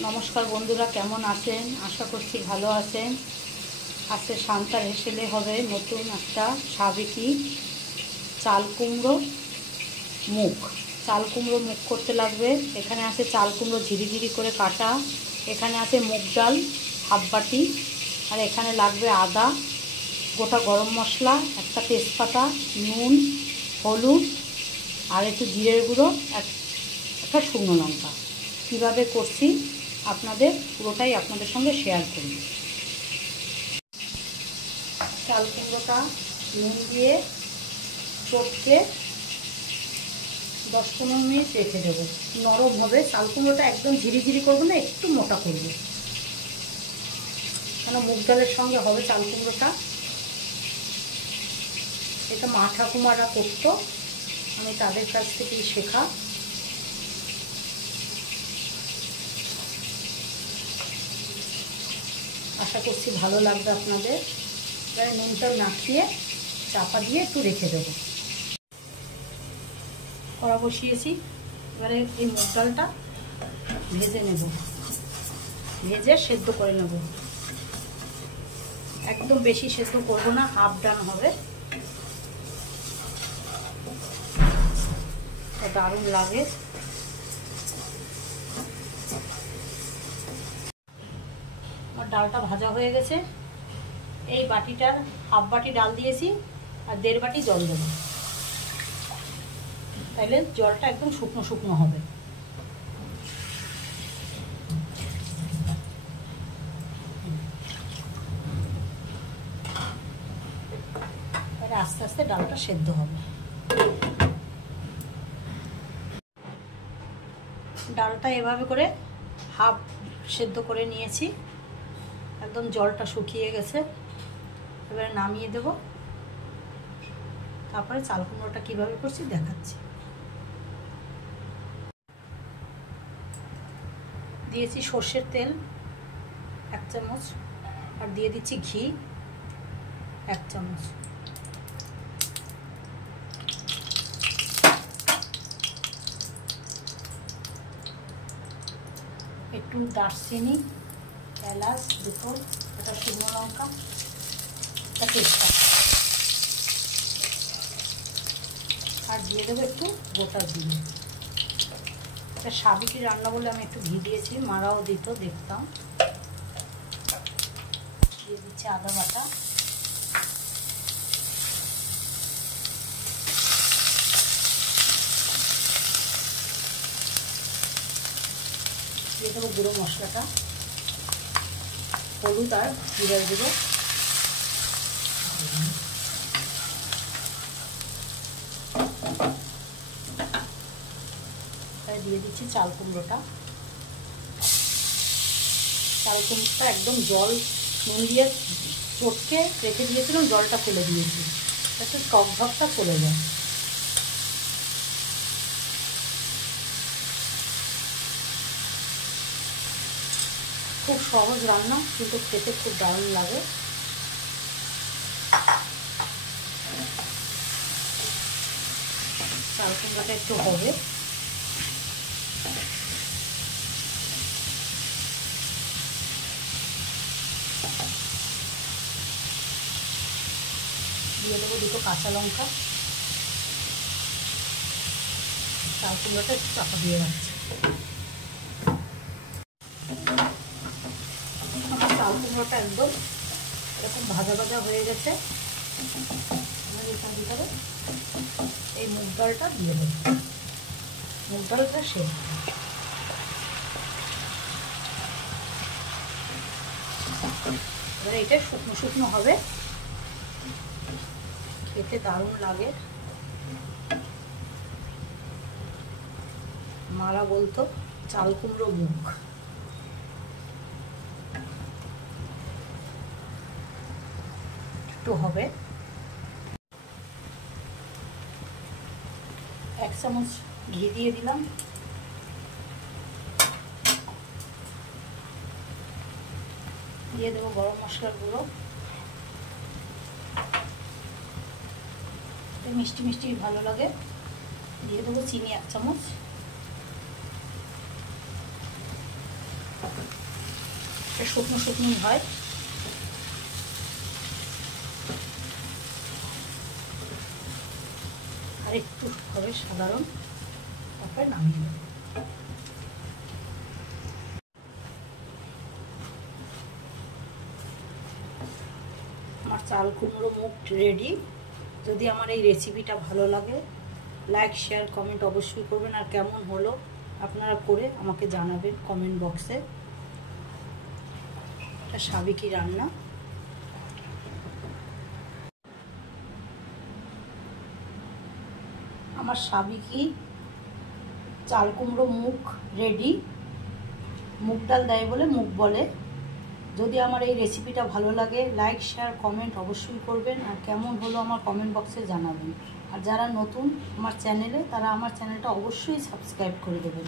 নমস্কার বন্ধুরা, কেমন আছেন? আশা করছি ভালো আছেন। আজকে শান্তার হেসেলে হবে নতুন একটা সাবেকি চাল কুমড়ো মুখ। চাল কুমড়ো মুখ করতে লাগবে। এখানে আছে চাল কুমড়ো ঝিরিঝিরি করে কাটা, এখানে আছে মুগ ডাল হাফ বাটি, আর এখানে লাগবে আদা, গোটা গরম মশলা, একটা তেজপাতা, নুন, হলুদ আর একটু জিরের গুঁড়ো, একটা শুকনো লঙ্কা। কীভাবে করছি পুরোটাই আপনাদের সঙ্গে শেয়ার করি। চাল কুমড়োটা নুন দিয়ে চটকে 10-15 মিনিট রেখে দেবো, নরম হবে। চাল কুমড়োটা একদম ঝিরিঝিরি করবো না, একটু মোটা করবো, কেন মুগ ডালের সঙ্গে হবে চাল কুমড়োটা। এটা মা ঠাকুমারা করতো, আমি তাদের কাছ থেকেই শেখা। আশা করছি ভালো লাগবে আপনাদের। এবারে নুনটা মাখিয়ে চাপা দিয়ে একটু রেখে দেবো। কড়া বসিয়েছি, এবারে এই মুগ ডালটা ভেজে নেব, ভেজে সেদ্ধ করে নেব। একদম বেশি সেদ্ধ করবো না, হাফ ডান হবে। দারুণ লাগে। আমার ডালটা ভাজা হয়ে গেছে। এই বাটিটার হাফ বাটি ডাল দিয়েছি আর 1.5 বাটি জল দেবো, তাইলে জলটা একদম শুকনো শুকনো হবে। তাহলে আস্তে আস্তে ডালটা সেদ্ধ হবে। ডালটা এভাবে করে হাফ সেদ্ধ করে নিয়েছি, একদম জলটা শুকিয়ে গেছে। এবারে নামিয়ে দেব, তারপরে চাল কুমড়োটা কীভাবে করছি দেখাচ্ছি। দিয়েছি সর্ষের তেল 1 চামচ, আর দিয়ে দিচ্ছি ঘি 1 চামচ। একটু দারচিনি, এলাচ দুটো, একটা শুকনো লঙ্কা, একটা তেজপাতা, আর দিয়ে দেবো একটু গোটা জিরে। এটা সাবিকি রান্না বলে আমি একটু ঘি দিয়েছি, মারাও দিত দেখতাম। দিয়ে দিচ্ছি আদা বাটা, দিয়ে দেবো গুঁড়ো মশলাটা, হলুদ আর জিরার গুঁড়ো, তাই দিয়ে দিচ্ছি চাল কুমড়োটা। চাল কুমড়োটা একদম জল নুন দিয়ে চটকে রেখে দিয়েছিলাম, জলটা ফেলে দিয়েছি যাতে টক ভাবটা চলে যায়। খুব সহজ রান্না, কিন্তু খেতে খুব দারুণ লাগে। চাল কুমড়োটা একটু হবে, দিয়ে দেবো 2 কাঁচা লঙ্কা। চাল কুমড়োটা একটু চাপা দিয়ে রাখছি। আমার চাল কুমড়োটা একদম এরকম ভাজা ভাজা হয়ে গেছে। আমি এখান ভিতরে এই মুগ ডালটা দিয়ে দেবো, মুগ ডালটা সেদ্ধ। এবারে এটা শুকনো শুকনো হবে, খেতে দারুণ লাগে। মারা বলতো চাল কুমড়ো মুখ। একটু হবে। 1 চামচ ঘি দিয়ে দিলাম, দিয়ে দেবো গরম মশলার গুঁড়ো, মিষ্টি মিষ্টি ভালো লাগে। দিয়ে দেবো চিনি 1 চামচ, এটা শুকনো শুকনোই হয়। আর একটু হবে সাধারণ, তারপরে নামিয়ে নেব। আমার চাল কুমড়ো মুগ রেডি। যদি আমার এই রেসিপিটা ভালো লাগে, লাইক শেয়ার কমেন্ট অবশ্যই করবেন। আর কেমন হলো আপনারা করে আমাকে জানাবেন কমেন্ট বক্সে। এটা সাবেকি রান্না। আমার সাবেকি চাল কুমড়ো মুগ রেডি। মুগ ডাল দেয় বলে মুগ বলে। যদি আমার এই রেসিপিটা ভালো লাগে, লাইক শেয়ার কমেন্ট অবশ্যই করবেন। আর কেমন হলো আমার কমেন্ট বক্সে জানাবেন। আর যারা নতুন আমার চ্যানেলে, তারা আমার চ্যানেলটা অবশ্যই সাবস্ক্রাইব করে দেবেন।